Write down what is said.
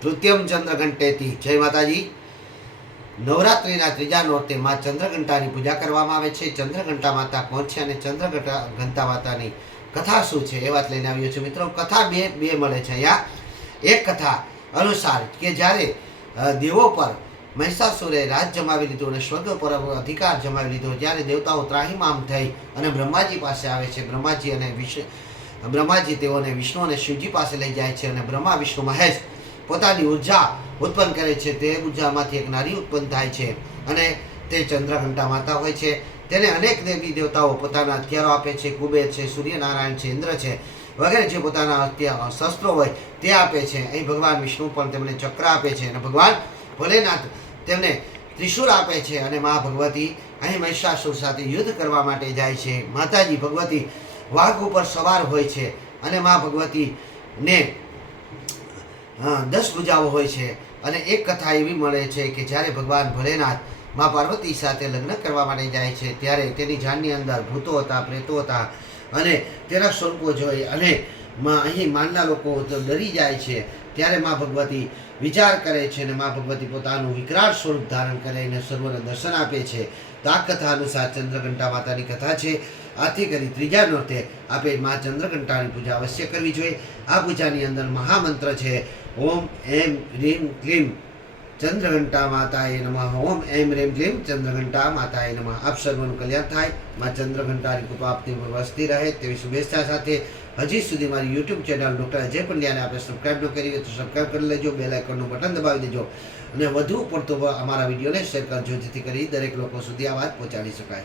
તૃતીયમ ચંદ્રઘંટેથી જય માતાજી। નવરાત્રિના ત્રીજા નોરતે માં ચંદ્રઘંટાની પૂજા કરવામાં આવે છે। ચંદ્રઘંટા માતા કોણ છે અને ચંદ્રઘંટા માતાની કથા શું છે એ વાત લઈને આવ્યો છું મિત્રો। કથા બે મળે છે અહીંયા। એક કથા અનુસાર કે જ્યારે દેવો પર મહિષાસુરે રાજ જમાવી લીધું અને સ્વર્ગ પર અધિકાર જમાવી લીધો, જ્યારે દેવતાઓ ત્રાહિમામ થઈ અને બ્રહ્માજી પાસે આવે છે। બ્રહ્માજી તેઓને વિષ્ણુ અને શિવજી પાસે લઈ જાય છે અને બ્રહ્મા વિષ્ણુ મહેશ પોતાની ઉર્જા ઉત્પન્ન કરે છે। તે ઉર્જામાંથી એક નારી ઉત્પન્ન થાય છે અને તે ચંદ્રઘંટા માતા હોય છે। તેને અનેક દેવી દેવતાઓ પોતાના હથિયારો આપે છે। કુબેર છે, સૂર્યનારાયણ છે, ઇન્દ્ર છે વગેરે જે પોતાના શસ્ત્રો હોય તે આપે છે। અહીં ભગવાન વિષ્ણુ પણ તેમને ચક્ર આપે છે અને ભગવાન ભોલેનાથ તેમને ત્રિશૂળ આપે છે અને મા ભગવતી અહીં મહિષાસુર સાથે યુદ્ધ કરવા માટે જાય છે। માતાજી ભગવતી વાઘ ઉપર સવાર હોય છે અને મા ભગવતીને 10 ભુજાઓ હોય છે। અને એક કથા એવી મળે છે કે જ્યારે ભગવાન ભોલેનાથ મા પાર્વતી સાથે લગ્ન કરવા માટે જાય છે ત્યારે તેની જાનની અંદર ભૂતો હતા, પ્રેતો હતા અને તેના સ્વરૂપો જોઈ અને અહીં માનના લોકો ડરી જાય છે। ત્યારે મા ભગવતી વિચાર કરે છે અને મા ભગવતી પોતાનું વિકરાળ સ્વરૂપ ધારણ કરીને સર્વને દર્શન આપે છે। તો આ કથા અનુસાર ચંદ્રઘંટા માતાની કથા છે। આથી કરી ત્રીજા નોરતે આપણે મા ચંદ્રઘંટાની પૂજા અવશ્ય કરવી જોઈએ। આ પૂજાની અંદર મહામંત્ર છે ઓમ એમ રીમ ક્લીમ ચંદ્રઘંટા માતાએ નમઃ। ઓમ એમ રેમ ક્લીમ ચંદ્રઘંટા માતાએ નમઃ। આપ સર્વનું કલ્યાણ થાય, મા ચંદ્રઘંટાની કૃપા આપની વસ્તી રહે તેવી શુભેચ્છા સાથે હજી સુધી મારી યુટ્યુબ ચેનલ ડૉક્ટર અજય પંડ્યાને આપણે સબસ્ક્રાઈબ ન કરી હોય તો સબસ્ક્રાઈબ કરી લેજો, બેલ આઇકનનું બટન દબાવી દેજો અને વધુ પડતો અમારા વિડીયોને શેર કરજો જેથી કરી દરેક લોકો સુધી આ વાત પહોંચાડી શકાય।